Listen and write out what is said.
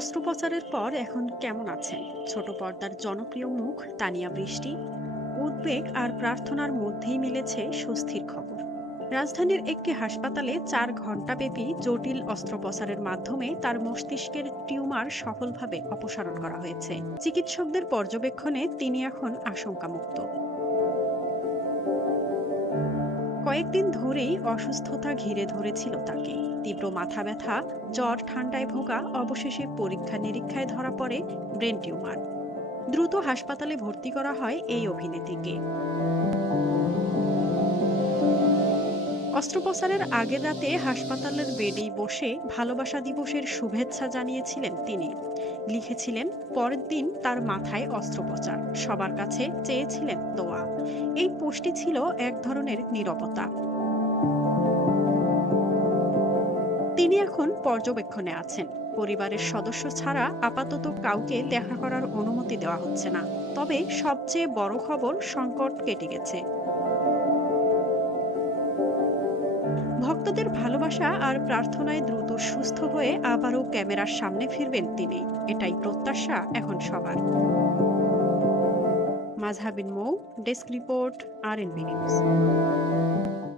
অস্ত্রোপচারের পর এখন কেমন আছেন? ছোট পর্দার জনপ্রিয় মুখ তানিয়া বৃষ্টি। উদ্বেগ আর প্রার্থনার মধ্যেই মিলেছে স্বস্তির খবর। রাজধানীর একটি হাসপাতালে 4 ঘণ্টাব্যাপী জটিল অস্ত্রোপচারের মাধ্যমে তার মস্তিষ্কের টিউমার সফলভাবে অপসারণ করা হয়েছে। চিকিৎসকদের পর্যবেক্ষণে তিনি এখন আশঙ্কামুক্ত। কয়েকদিন ধরেই অসুস্থতা ঘিরে ধরেছিল তাকে। তীব্র মাথা ব্যথা, জ্বর, ঠান্ডায় ভোগা, অবশেষে পরীক্ষা নিরীক্ষায় ধরা পড়ে ব্রেন টিউমার। দ্রুত হাসপাতালে ভর্তি করা হয় এই অভিনেত্রীকে। অস্ত্রোপচারের আগের রাতে হাসপাতালের বেডেই বসে ভালোবাসা দিবসের শুভেচ্ছা জানিয়েছিলেন তিনি। লিখেছিলেন, পরের দিন তার মাথায় অস্ত্রোপচার, সবার কাছে চেয়েছিলেন দোয়া। এই পোস্টটি ছিল এক ধরনের নীরবতা। তিনি এখন পর্যবেক্ষণে আছেন। পরিবারের সদস্য ছাড়া আপাতত কাউকে দেখা করার অনুমতি দেওয়া হচ্ছে না। তবে সবচেয়ে বড় খবর, সংকট কেটে গেছে। ভক্তদের ভালোবাসা আর প্রার্থনায় দ্রুত সুস্থ হয়ে আবারও ক্যামেরার সামনে ফিরবেন তিনি। এটাই প্রত্যাশা এখন সবার। মাযহাবিন মৌ, ডেস্ক রিপোর্ট, RNB নিউজ।